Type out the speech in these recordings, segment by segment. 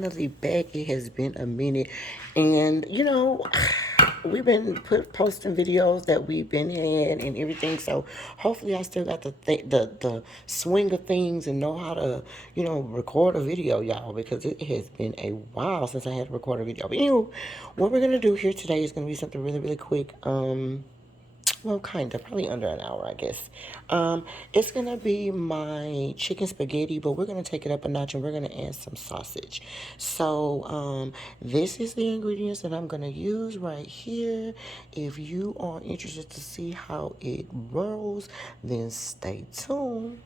finally back. It has been a minute. And, we've been posting videos that we've been in and everything. So hopefully I still got the swing of things and know how to, record a video, y'all, because it has been a while since I had to record a video. But anyway, what we're going to do here today is going to be something really, really quick. Well, kind of, probably under an hour, I guess. It's gonna be my chicken spaghetti, but we're gonna take it up a notch and we're gonna add some sausage. So, this is the ingredients that I'm gonna use right here. If you are interested to see how it rolls, then stay tuned.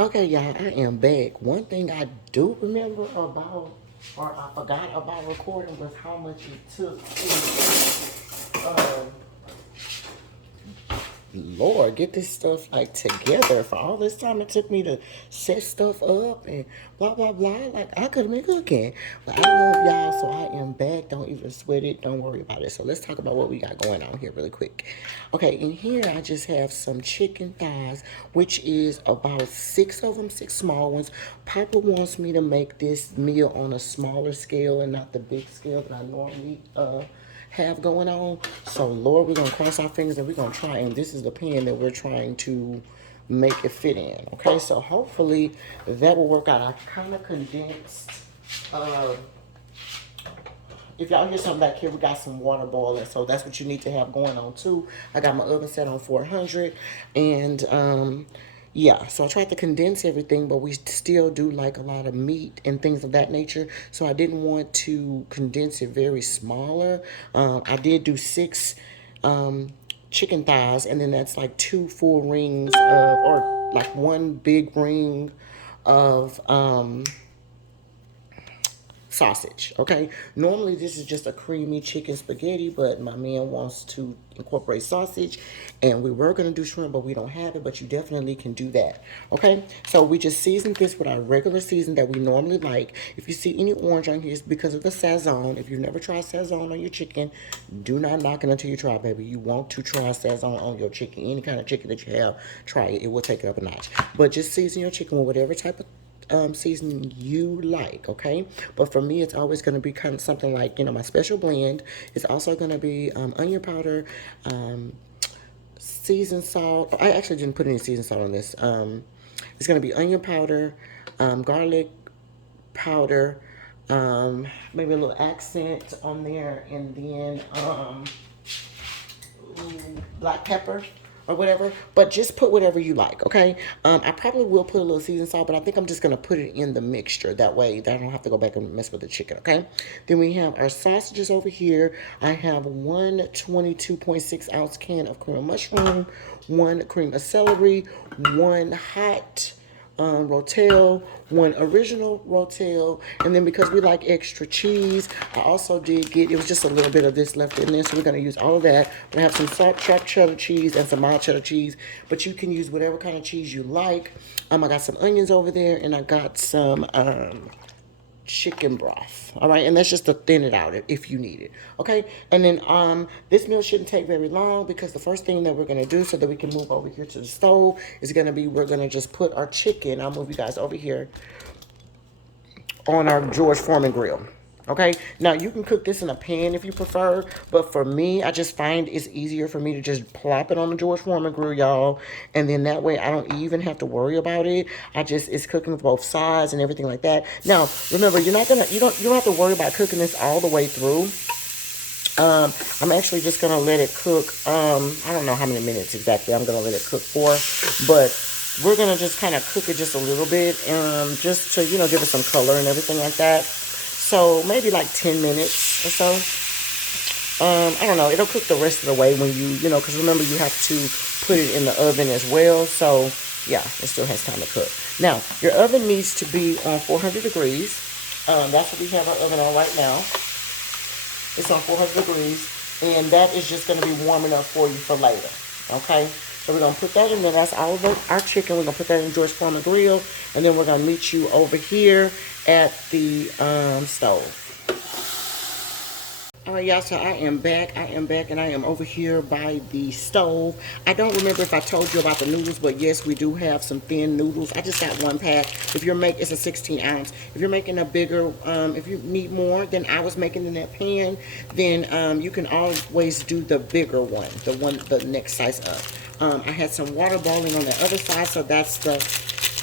Okay, y'all, I am back. One thing I do remember about, or I forgot about recording, was how much it took to, Lord, get this stuff like together. For all this time it took me to set stuff up and blah blah blah. Like I could have been cooking. But I love y'all, so I am back. Don't even sweat it. Don't worry about it. So let's talk about what we got going on here really quick. Okay, in here I just have some chicken thighs, which is about 6 of them, 6 small ones. Papa wants me to make this meal on a smaller scale and not the big scale that I normally have going on. So Lord, we're gonna cross our fingers and we're gonna try, and this is the pan that we're trying to make it fit in. Okay, so hopefully that will work out. I kind of condensed, uh if y'all hear something back here, we got some water boiling, so that's what you need to have going on too. I got my oven set on 400, and yeah, so I tried to condense everything, but we still do like a lot of meat and things of that nature. So I didn't want to condense it very smaller. I did do 6 chicken thighs, and then that's like 2 full rings of, or like 1 big ring of sausage. Okay, normally this is just a creamy chicken spaghetti, but my man wants to incorporate sausage, and we were going to do shrimp, but we don't have it, but you definitely can do that. Okay, so we just seasoned this with our regular season that we normally like. If you see any orange on here, it's because of the sazon. If you've never tried sazon on your chicken, do not knock it until you try, baby. You want to try sazon on your chicken. Any kind of chicken that you have, try it. It will take it up a notch. But just season your chicken with whatever type of seasoning you like, okay? But for me, it's always going to be kind of something like, my special blend. It's also going to be onion powder, seasoned salt. I actually didn't put any seasoned salt on this. It's going to be onion powder, garlic powder, maybe a little accent on there, and then black pepper or whatever, but just put whatever you like, okay? I probably will put a little seasoned salt, but I think I'm just gonna put it in the mixture. That way that I don't have to go back and mess with the chicken, okay? Then we have our sausages over here. I have one 22.6 ounce can of cream of mushroom, 1 cream of celery, 1 hot Rotel, 1 original Rotel, and then because we like extra cheese, I also did get, it was just a little bit of this left in there, so we're going to use all of that. But I have some salt chopped cheddar cheese and some mild cheddar cheese, but you can use whatever kind of cheese you like. I got some onions over there, and I got some chicken broth. All right, and that's just to thin it out if you need it. Okay, and then this meal shouldn't take very long, because the first thing that we're gonna do, so that we can move over here to the stove, is gonna be, we're gonna just put our chicken, I'll move you guys over here, on our George Foreman grill. Okay, now you can cook this in a pan if you prefer, but for me, I just find it's easier for me to just plop it on the George Foreman grill, y'all, and then that way I don't even have to worry about it. It's cooking with both sides and everything like that. Now, remember, you don't have to worry about cooking this all the way through. I'm actually just gonna let it cook. I don't know how many minutes exactly I'm gonna let it cook for, but we're gonna just kind of cook it just a little bit, just to give it some color and everything like that. So maybe like 10 minutes or so. I don't know. It'll cook the rest of the way when because remember, you have to put it in the oven as well. So yeah, it still has time to cook. Now, your oven needs to be on 400 degrees. That's what we have our oven on right now. It's on 400 degrees, and that is just going to be warm enough for you for later, okay? So we're going to put that in there. That's all of our chicken. We're going to put that in George Foreman grill, and then we're going to meet you over here at the stove. All right, y'all, so I am back. And I am over here by the stove. I don't remember if I told you about the noodles, but yes, we do have some thin noodles. I just got one pack. If you're making, it's a 16 ounce. If you're making a bigger, if you need more than I was making in that pan, then you can always do the bigger one, the next size up. I had some water boiling on the other side, so that's the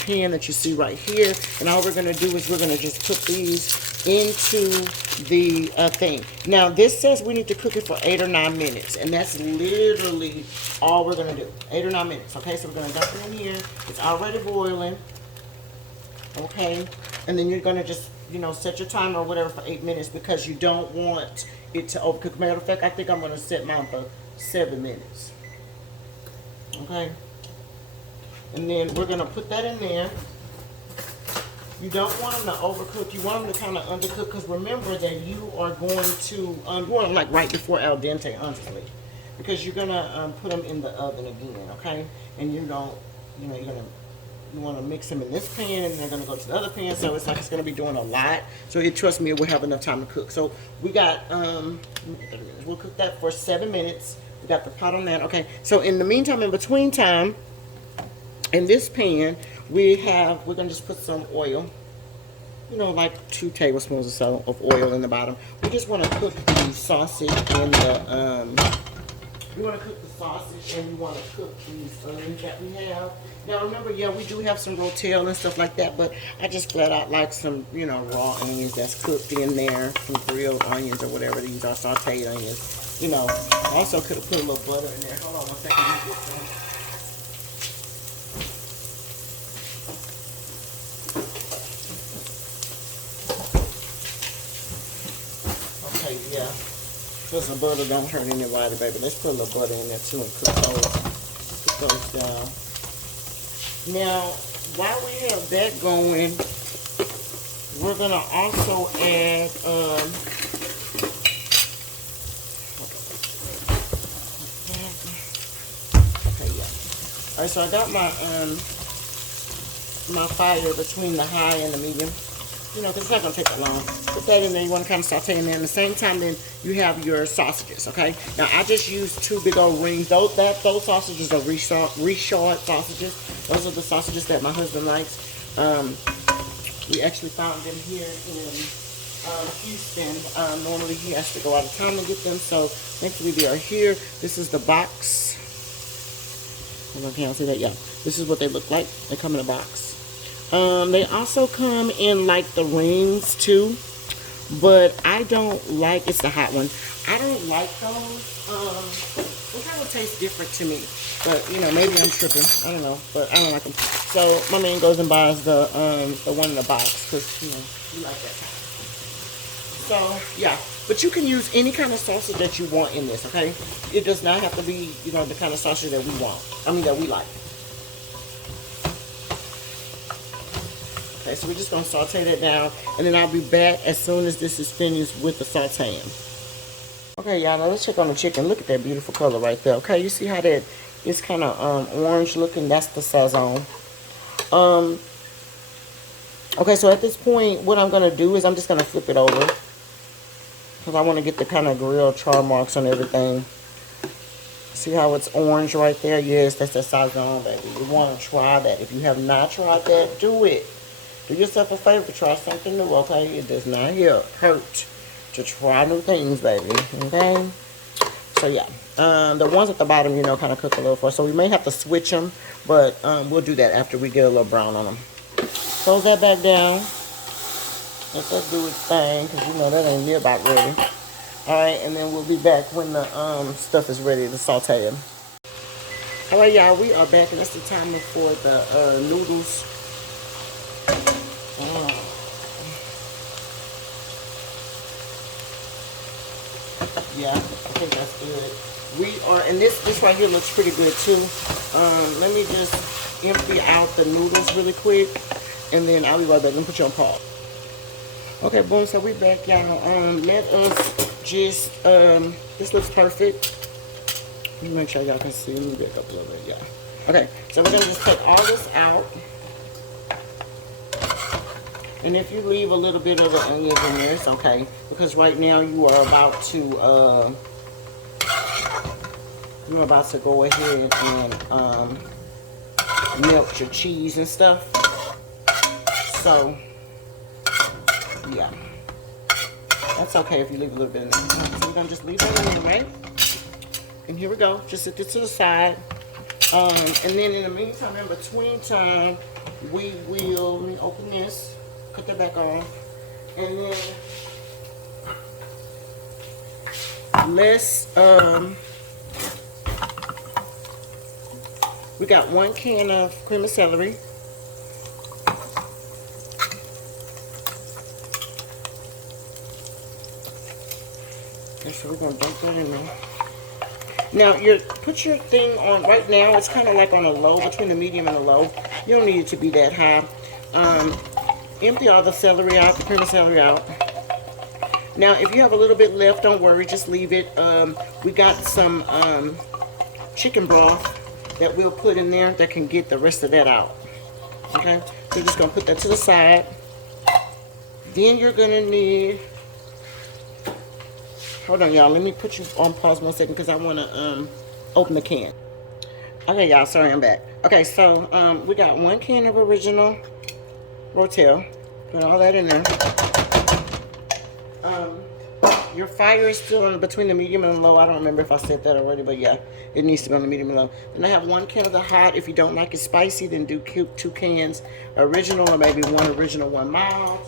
pan that you see right here. And all we're going to do is we're going to just put these into the thing. Now this says we need to cook it for 8 or 9 minutes, and that's literally all we're going to do. 8 or 9 minutes. Okay, so we're going to dump it in here. It's already boiling. Okay, and then you're going to just, you know, set your timer or whatever for 8 minutes, because you don't want it to overcook. Matter of fact, I think I'm going to set mine for 7 minutes. Okay, and then we're going to put that in there. You don't want them to overcook. You want them to kind of undercook, because remember that you are going to, you want them like right before al dente, honestly, because you're gonna put them in the oven again, okay? And you don't, you know, you want to mix them in this pan, and they're gonna go to the other pan. So it's like it's gonna be doing a lot. So trust me, it will have enough time to cook. So we got, we'll cook that for 7 minutes. We got the pot on that, okay? So in the meantime, in between time, in this pan, we're gonna just put some oil, you know, like 2 tablespoons or so of oil in the bottom. We just want to cook the sausage in the, we want to cook the sausage, and we want to cook these onions that we have. Now remember, yeah, we do have some rotel and stuff like that, but I just flat out like some, you know, raw onions that's cooked in there, some grilled onions or whatever these are, sauteed onions. You know, I also could have put a little butter in there. Hold on one second. Let me get some. Yeah, because the butter don't hurt anybody, baby. Let's put a little butter in there too and cook those down. Now, while we have that going, we're gonna also add okay, yeah. All right, so I got my my fire between the high and the medium. You know, because it's not going to take that long. Put that in there. You want to kind of saute in there. At the same time, then you have your sausages, okay? Now, I just used 2 big old rings. Those sausages are reshard sausages. Those are the sausages that my husband likes. We actually found them here in Houston. Normally, he has to go out of town to get them, so thankfully they are here. This is the box. Hold on, can I see that? Yeah. This is what they look like. They come in a box. They also come in like the rings too, but I don't like, it's the hot one. I don't like those. They kind of taste different to me, but you know, maybe I'm tripping. I don't know, but I don't like them. So my man goes and buys the one in the box, because you know, we like that kind. So yeah, but you can use any kind of sausage that you want in this, okay? It does not have to be, you know, the kind of sausage that we want. I mean, that we like. Okay, so we're just going to saute that down, and then I'll be back as soon as this is finished with the sauteing. Okay, y'all, now let's check on the chicken. Look at that beautiful color right there, okay? You see how that is kind of orange looking? That's the sazon. Okay, so at this point, what I'm going to do is I'm just going to flip it over, because I want to get the kind of grilled char marks on everything. See how it's orange right there? Yes, that's the sazon, baby. You want to try that. If you have not tried that, do it. Do yourself a favor, try something new, okay? It does not hurt to try new things, baby, okay? So, yeah. The ones at the bottom, you know, kind of cook a little for us. So, we may have to switch them, but we'll do that after we get a little brown on them. Close that back down. Let that do its thing, because, you know, that ain't near about ready. All right, and then we'll be back when the stuff is ready to saute them. All right, y'all, we are back, and that's the timer for the noodles. Yeah, I think that's good. We are, and this right here looks pretty good too. Let me just empty out the noodles really quick, and then I'll be right back. Let me put you on pause. Okay, boom. So we back, y'all. Let us just this looks perfect. Let me make sure y'all can see. Let me back up a little bit, yeah. Okay, so we're gonna just take all this out. And if you leave a little bit of the onions in there, it's okay. Because right now you are about to go ahead and melt your cheese and stuff. So yeah, that's okay if you leave a little bit in there. So we're gonna just leave that in there, right? And here we go. Just set this to the side. And then in the meantime, in between time, we will, let me open this, put that back on, and then let's, we got 1 can of cream of celery. And so we're gonna dump that in there. Now, put your thing on, right now, it's kind of like on a low, between the medium and the low. You don't need it to be that high. Empty all the celery out, the cream of celery out. Now, if you have a little bit left, don't worry, just leave it. We got some chicken broth that we'll put in there that can get the rest of that out. Okay, so you're just gonna put that to the side. Then you're gonna need, hold on, y'all. Let me put you on pause 1 second because I want to open the can. Okay, y'all. Sorry, I'm back. Okay, so we got 1 can of original Rotel. Put all that in there. Your fire is still on between the medium and the low. I don't remember if I said that already, but yeah, it needs to be on the medium and low. Then I have 1 can of the hot. If you don't like it spicy, then do 2 cans original, or maybe 1 original, 1 mild,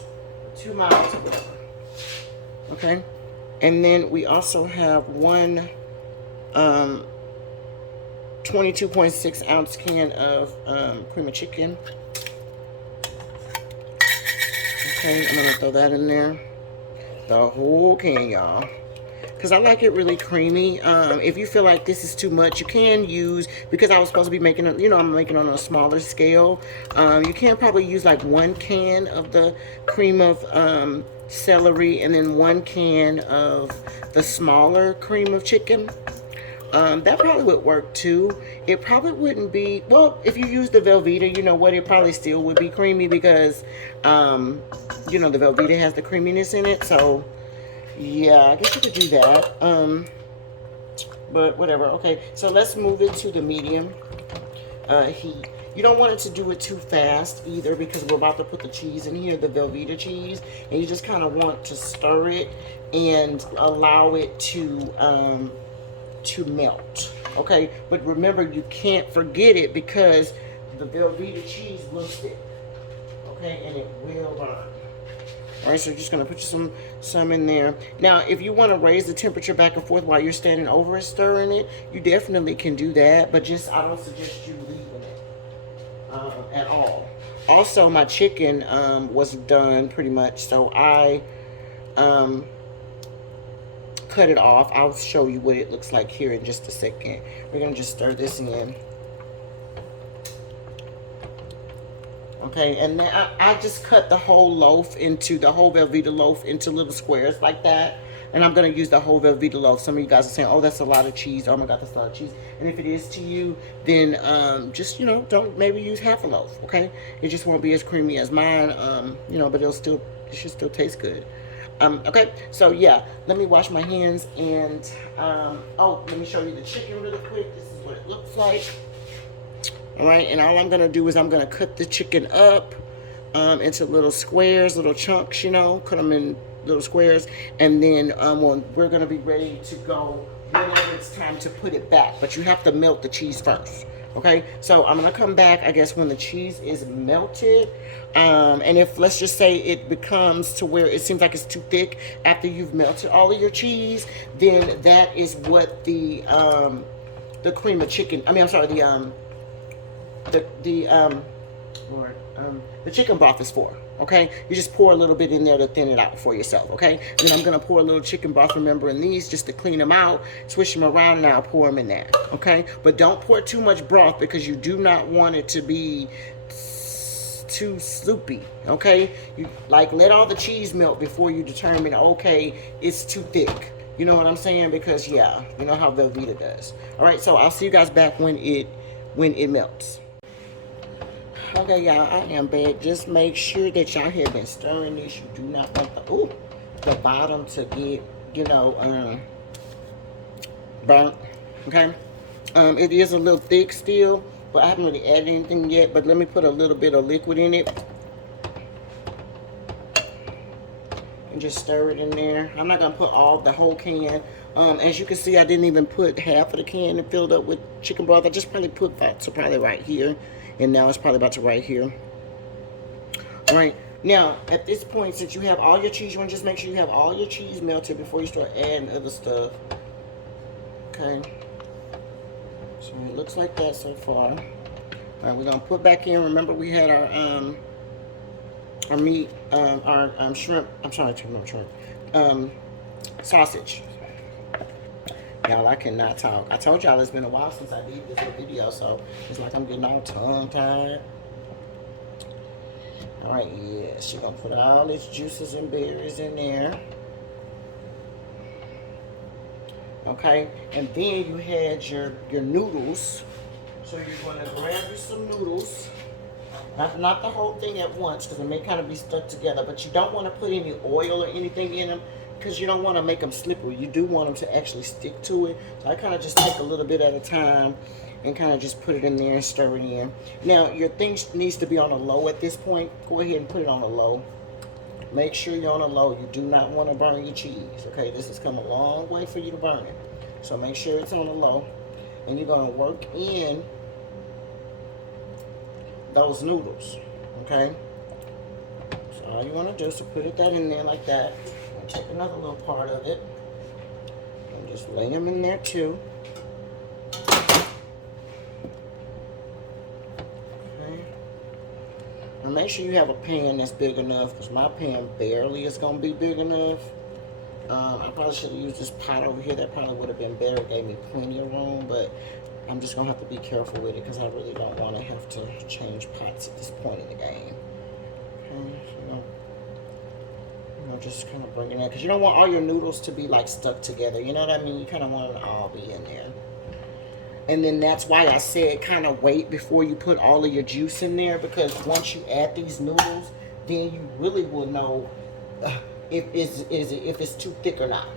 2 mild, whatever. Okay. And then we also have 1 22.6 ounce can of cream of chicken. Okay, I'm gonna throw that in there. The whole can, y'all. Because I like it really creamy. If you feel like this is too much, you can use, because I was supposed to be making it, I'm making on a smaller scale. You can probably use like 1 can of the cream of celery and then 1 can of the smaller cream of chicken. That probably would work too. It probably wouldn't be, well, if you use the Velveeta, you know what, it probably still would be creamy because, the Velveeta has the creaminess in it. So, yeah, I guess you could do that. But whatever. Okay, so let's move it to the medium heat. You don't want it to do it too fast either because we're about to put the cheese in here, the Velveeta cheese, and you just kind of want to stir it and allow it to melt. Okay, but remember, you can't forget it because the Velveeta cheese will stick. Okay, and it will burn. All right, so you're just gonna put some in there. Now, if you want to raise the temperature back and forth while you're standing over it, stirring it, you definitely can do that. But I don't suggest you leaving it at all. Also, my chicken was done pretty much, so I cut it off. I'll show you what it looks like here in just a second. We're gonna just stir this in. Okay, and then I just cut the whole Velveeta loaf into little squares like that. And I'm going to use the whole Velveeta loaf. Some of you guys are saying, oh, that's a lot of cheese. Oh my God, that's a lot of cheese. And if it is to you, then just, don't maybe use half a loaf, okay? It just won't be as creamy as mine, but it should still taste good. Okay, so yeah, let me wash my hands and, let me show you the chicken really quick. This is what it looks like. All right, and all I'm gonna do is I'm gonna cut the chicken up into little squares, little chunks, cut them in little squares, and then we're gonna be ready to go whenever it's time to put it back. But you have to melt the cheese first. Okay, so I'm gonna come back, I guess, when the cheese is melted. And if, let's just say, it becomes to where it seems like it's too thick after you've melted all of your cheese, then that is what the cream of chicken, the chicken broth is for. Okay, you just pour a little bit in there to thin it out for yourself. Okay, then I'm gonna pour a little chicken broth, remember, in these just to clean them out, switch them around, and I'll pour them in there. Okay, but don't pour too much broth because you do not want it to be too soupy. Okay, you let all the cheese melt before you determine, okay, it's too thick. You know what I'm saying? Because yeah, you know how Velveeta does. All right, so I'll see you guys back when it melts. Okay, y'all, I am back. Just make sure that y'all have been stirring this. You do not want the bottom to get, burnt. Okay. It is a little thick still, but I haven't really added anything yet. But let me put a little bit of liquid in it and just stir it in there. I'm not gonna put the whole can. As you can see, I didn't even put half of the can and filled up with chicken broth. I just probably put that to probably right here, and now it's probably about to right here. All right. Now, at this point, since you have all your cheese, you want to just make sure you have all your cheese melted before you start adding other stuff. Okay. So it looks like that so far. All right, we're gonna put back in. Remember, we had our meat, our shrimp. I'm sorry, not shrimp. Sausage. Y'all, I cannot talk. I told y'all it's been a while since I did this little video, so it's like I'm getting all tongue-tied. All right, yeah, she's gonna put all its juices and berries in there. Okay, and then you had your noodles. So you're gonna grab you some noodles. Not the whole thing at once, because it may kind of be stuck together, but you don't want to put any oil or anything in them, because you don't want to make them slippery. You do want them to actually stick to it. So I kind of just take a little bit at a time and kind of just put it in there and stir it in. Now, your thing needs to be on a low at this point. Go ahead and put it on a low. Make sure you're on a low. You do not want to burn your cheese, okay? This has come a long way for you to burn it. So make sure it's on a low. And you're going to work in those noodles, okay? So all you want to do is to put that in there like that. And take another little part of it and just lay them in there too. Okay. And make sure you have a pan that's big enough, because my pan barely is going to be big enough. I probably should have used this pot over here. That probably would have been better. It gave me plenty of room, but I'm just going to have to be careful with it, because I really don't want to have to change pots at this point in the game. Okay, so, just kind of bring it in, because you don't want all your noodles to be like stuck together. You know what I mean? You kind of want them to all be in there. And then that's why I said kind of wait before you put all of your juice in there, because once you add these noodles, then you really will know if it's too thick or not.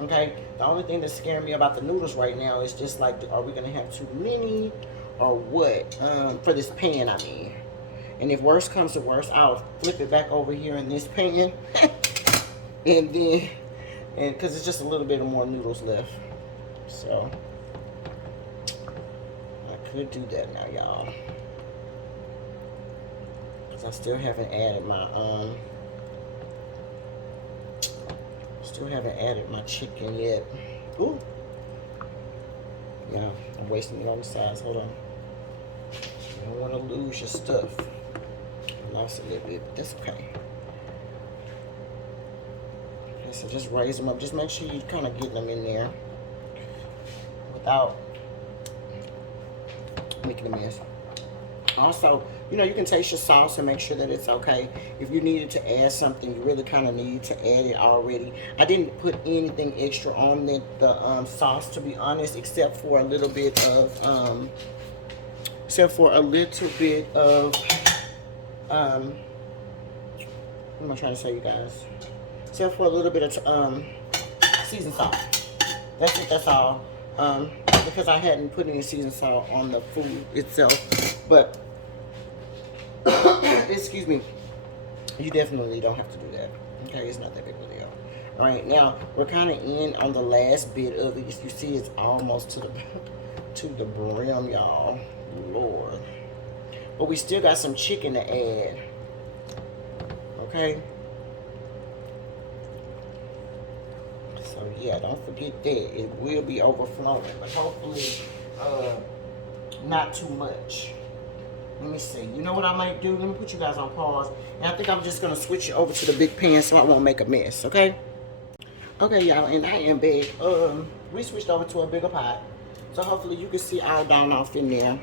Okay, the only thing that's scaring me about the noodles right now is just like, are we gonna have too many or what? For this pan, I mean. And if worse comes to worse, I'll flip it back over here in this pan, and because it's just a little bit of more noodles left, so I could do that now, y'all, because I still haven't added my chicken yet. Ooh. Yeah, I'm wasting it on the sides. Hold on. You don't want to lose your stuff. I lost a little bit, but that's okay. Okay, so just raise them up. Just make sure you kind of get them in there without making a mess. Also, you can taste your sauce and make sure that it's okay. If you needed to add something, you really kind of need to add it already. I didn't put anything extra on the sauce, to be honest, except for a little bit of, what am I trying to say, you guys? Except for a little bit of seasoned salt. That's it, that's all. Because I hadn't put any seasoned salt on the food itself. But excuse me, you definitely don't have to do that. Okay, it's not that big of a deal. All right, now we're kind of in on the last bit of it. You see, it's almost to the brim, y'all. Lord, but we still got some chicken to add. Okay. So yeah, don't forget that it will be overflowing, but hopefully, not too much. Let me see. You know what I might do? Let me put you guys on pause. And I think I'm just going to switch it over to the big pan so I won't make a mess, okay? Okay, y'all, and I am back. We switched over to a bigger pot. So hopefully you can see all down off in there.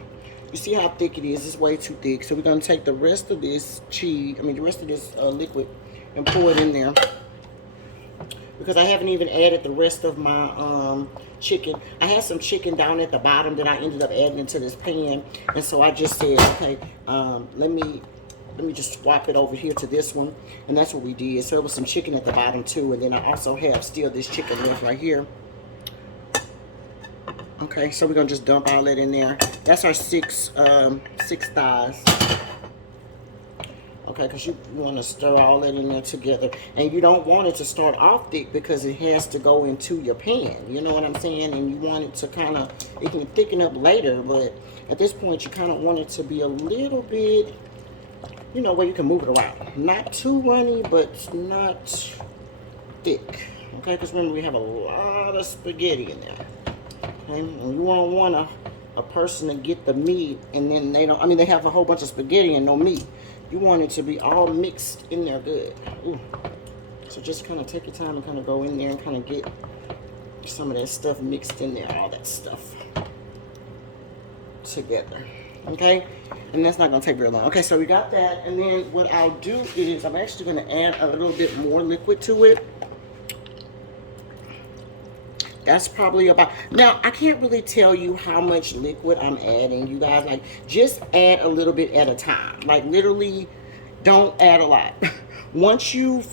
You see how thick it is? It's way too thick. So we're going to take the rest of this the rest of this liquid and pour it in there. Because I haven't even added the rest of my chicken. I had some chicken down at the bottom that I ended up adding into this pan, and so I just said, okay, let me just swap it over here to this one, and that's what we did. So it was some chicken at the bottom too, and then I also have still this chicken left right here. Okay, so we're gonna just dump all that in there. That's our six thighs. Okay, because you want to stir all that in there together, and you don't want it to start off thick because it has to go into your pan. You know what I'm saying? And you want it to kind of, it can thicken up later, but at this point you kind of want it to be a little bit, you know, where you can move it around. Not too runny, but not thick. Okay, because remember we have a lot of spaghetti in there. Okay, and you don't want a person to get the meat and then they don't, I mean, they have a whole bunch of spaghetti and no meat. You want it to be all mixed in there good. Ooh. So just kind of take your time and kind of go in there and kind of get some of that stuff mixed in there, all that stuff together. Okay, and that's not going to take very long. Okay, so we got that, and then what I'll do is I'm actually going to add a little bit more liquid to it. That's probably about, now I can't really tell you how much liquid I'm adding, you guys. Like, just add a little bit at a time. Like, literally don't add a lot. Once you've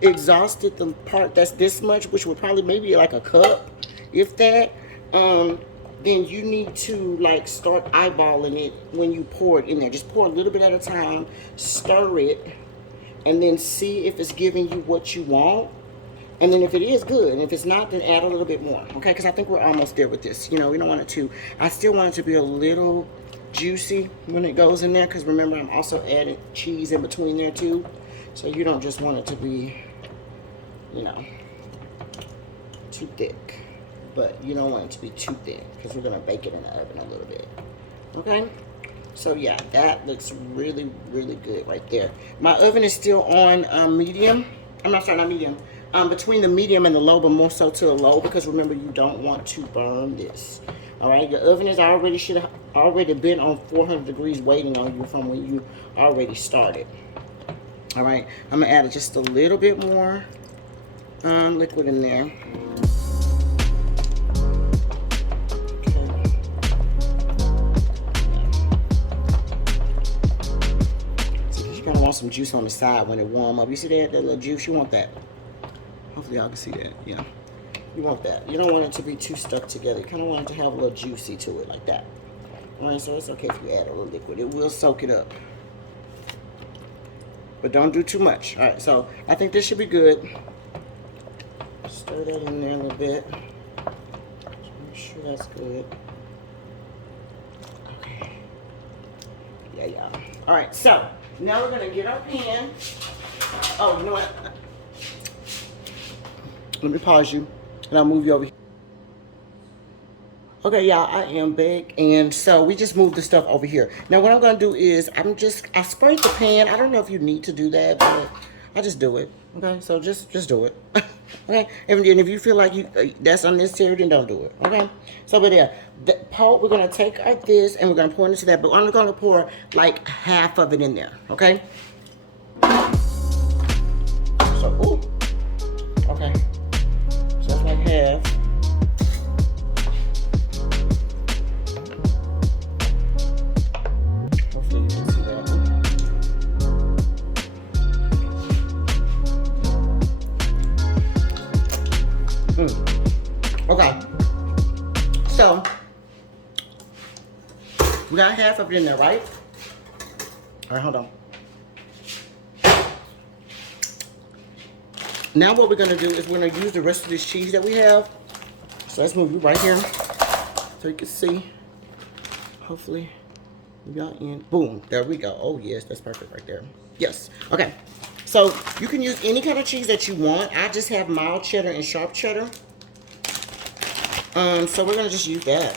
exhausted the part that's this much, which would probably maybe like a cup, if that, then you need to like start eyeballing it when you pour it in there. Just pour a little bit at a time, stir it, and then see if it's giving you what you want. And then if it is, good. And if it's not, then add a little bit more. Okay, because I think we're almost there with this. You know, we don't want it to, I still want it to be a little juicy when it goes in there. Because remember, I'm also adding cheese in between there too. So you don't just want it to be, you know, too thick. But you don't want it to be too thick because we're going to bake it in the oven a little bit. Okay? So yeah, that looks really, really good right there. My oven is still on medium. I'm not, sorry, not medium. Between the medium and the low, but more so to the low, because remember, you don't want to burn this. All right, your oven is already, should have already been on 400 degrees waiting on you from when you already started. All right, I'm gonna add just a little bit more liquid in there. Want some juice on the side when it warm up. You see that little juice? You want that. Hopefully y'all can see that. Yeah, you want that. You don't want it to be too stuck together. You kind of want it to have a little juicy to it like that. All right, so it's okay if you add a little liquid. It will soak it up, but don't do too much. All right, so I think this should be good. Stir that in there a little bit. Make sure that's good. Okay. Yeah. All right, so now we're gonna get our pan. Oh, you know what? Let me pause you, and I'll move you over here. Okay, y'all, I am back, and so we just moved the stuff over here. Now, what I'm gonna do is I sprayed the pan. I don't know if you need to do that, but I just do it. Okay, so just do it. Okay, and if you feel like that's unnecessary, then don't do it. Okay, so but yeah, we're gonna take this and we're gonna pour into that, but I'm gonna pour like half of it in there. Okay. So, ooh. Okay. So that's like half. Hopefully you can see that. Okay. So we got half of it in there, right? All right, hold on. Now what we're gonna do is we're gonna use the rest of this cheese that we have. So let's move you right here so you can see. Hopefully we got in. Boom, there we go. Oh yes, that's perfect right there. Yes, okay. So you can use any kind of cheese that you want. I just have mild cheddar and sharp cheddar. So we're gonna just use that.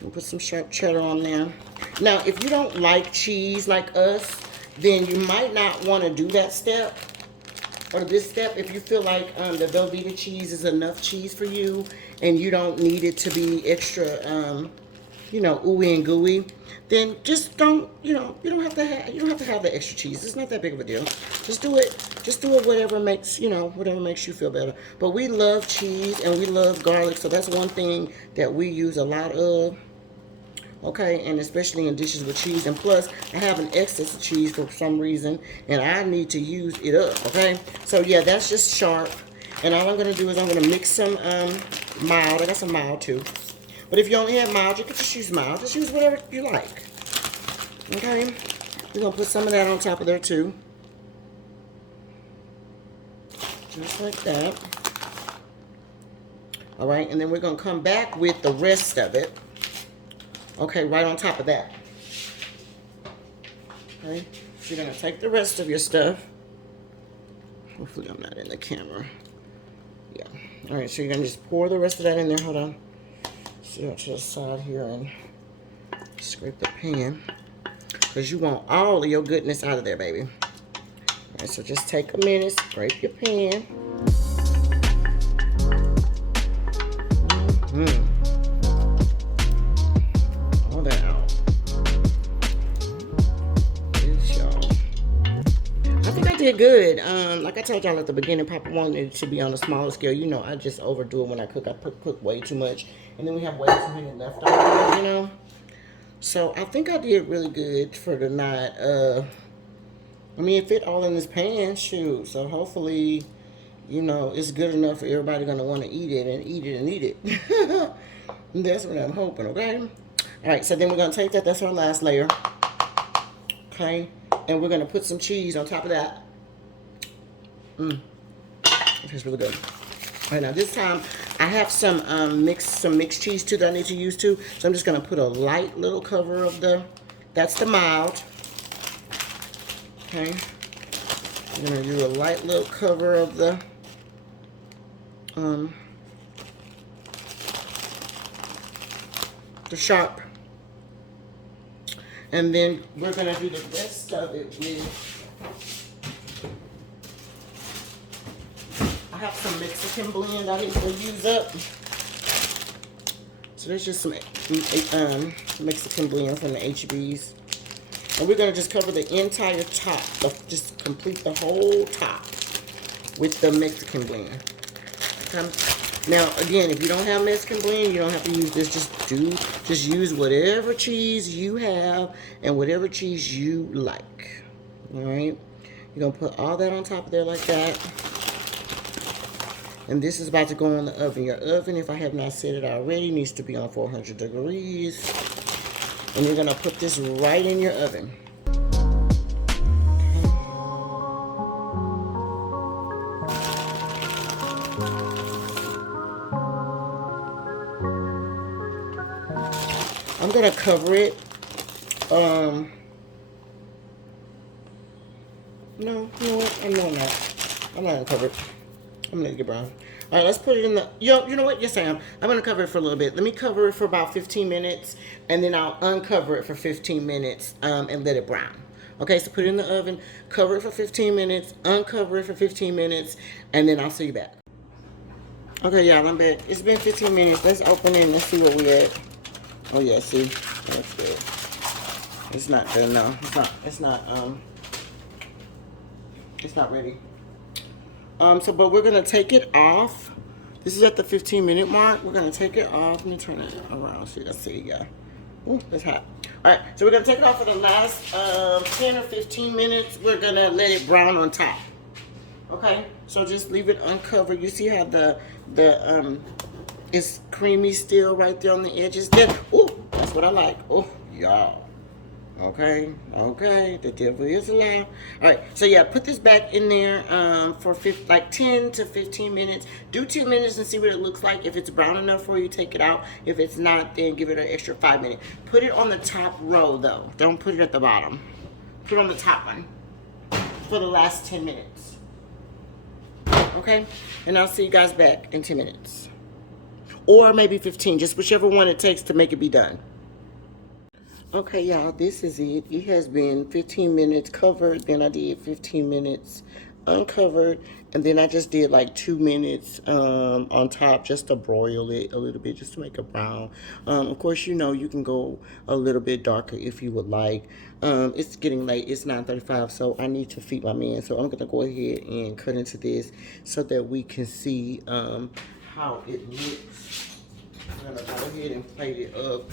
We'll put some sharp cheddar on there. Now, if you don't like cheese like us, then you might not want to do that step or this step. If you feel like the Velveeta cheese is enough cheese for you and you don't need it to be extra ooey and gooey, then just don't, you don't have to have the extra cheese. It's not that big of a deal. Just do it whatever makes you feel better. But we love cheese and we love garlic, so that's one thing that we use a lot of. Okay, and especially in dishes with cheese. And plus, I have an excess of cheese for some reason, and I need to use it up, okay? So, yeah, that's just sharp. And all I'm going to do is I'm going to mix some mild. I got some mild, too. But if you only have mild, you can just use mild. Just use whatever you like. Okay? We're going to put some of that on top of there, too. Just like that. All right, and then we're going to come back with the rest of it. Okay, right on top of that. Okay, so you're going to take the rest of your stuff. Hopefully I'm not in the camera. Yeah. All right, so you're going to just pour the rest of that in there. Hold on. See, I'll to the side here and scrape the pan. Because you want all of your goodness out of there, baby. All right, so just take a minute, scrape your pan. All that out. Yes, y'all. I think I did good. Like I told y'all at the beginning, Papa wanted it to be on a smaller scale. I just overdo it when I cook. I cook way too much. And then we have way too many leftovers, So I think I did really good for the night. It fit all in this pan, shoot. So hopefully, it's good enough for everybody gonna want to eat it and eat it and eat it. That's what I'm hoping, okay? All right, so then we're gonna take that. That's our last layer. Okay, and we're gonna put some cheese on top of that. That's really good. All right, now this time I have some mixed cheese too that I need to use too. So I'm just gonna put a light little cover of that's the mild. Okay, I'm gonna do a light little cover of the sharp. And then we're gonna do the rest of it with, I have some Mexican blend I need to use up. So there's just some Mexican blend from the HBs. And we're gonna just cover the entire top, just complete the whole top with the Mexican blend. Okay. Now, again, if you don't have Mexican blend, you don't have to use this. Just use whatever cheese you have and whatever cheese you like. All right? You're going to put all that on top of there like that. And this is about to go in the oven. Your oven, if I have not said it already, needs to be on 400 degrees. And you're going to put this right in your oven. I'm going to cover it. No, you know what? I'm not going to cover it. I'm going to get brown. All right, let's put it in the, you know what? Yes, I am. I'm going to cover it for a little bit. Let me cover it for about 15 minutes, and then I'll uncover it for 15 minutes and let it brown. Okay, so put it in the oven, cover it for 15 minutes, uncover it for 15 minutes, and then I'll see you back. Okay, y'all, I'm back. It's been 15 minutes. Let's open it and let's see where we at. Oh yeah, see, that's good. It's not good, no. It's not ready. But we're gonna take it off. This is at the 15-minute mark. We're gonna take it off. Let me turn it around so you can see, yeah. Ooh, that's hot. All right, so we're gonna take it off for the last 10 or 15 minutes. We're gonna let it brown on top. Okay, so just leave it uncovered. You see how it's creamy still right there on the edges. Then, ooh, that's what I like. Oh, y'all. Okay, the devil is alive. All right, so yeah, put this back in there for 10 to 15 minutes. Do 10 minutes and see what it looks like. If it's brown enough for you, take it out. If it's not, then give it an extra 5 minutes. Put it on the top row, though. Don't put it at the bottom. Put it on the top one for the last 10 minutes. Okay, and I'll see you guys back in 10 minutes. Or maybe 15, just whichever one it takes to make it be done. Okay, y'all, this is it. It has been 15 minutes covered, then I did 15 minutes uncovered, And then I just did like 2 minutes on top just to broil it a little bit, just to make it brown. Of course, you know, you can go a little bit darker if you would like. It's getting late. It's 9:35, so I need to feed my man. So I'm going to go ahead and cut into this so that we can see how it looks. I'm going to go ahead and plate it up.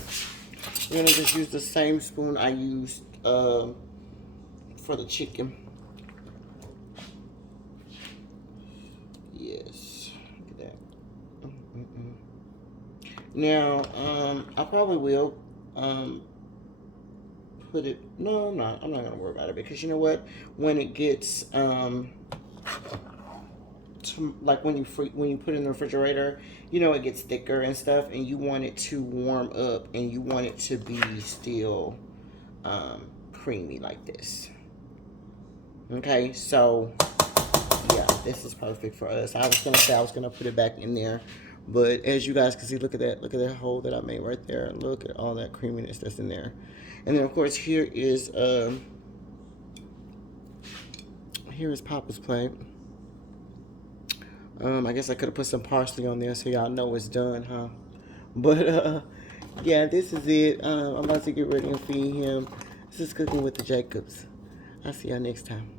I'm going to just use the same spoon I used for the chicken. Yes, look at that. Now, I probably will put it. No, I'm not. I'm not gonna worry about it because you know what? When it gets like when you put it in the refrigerator, you know it gets thicker and stuff, and you want it to warm up, and you want it to be still creamy like this. Okay, so yeah, this is perfect for us. I was gonna say I was gonna put it back in there, but as you guys can see, look at that hole that I made right there. Look at all that creaminess that's in there. And then of course here is Papa's plate. I guess I could have put some parsley on there so y'all know it's done, huh? But yeah, this is it. I'm about to get ready and feed him. This is Cooking with the Jacobs. I'll see y'all next time.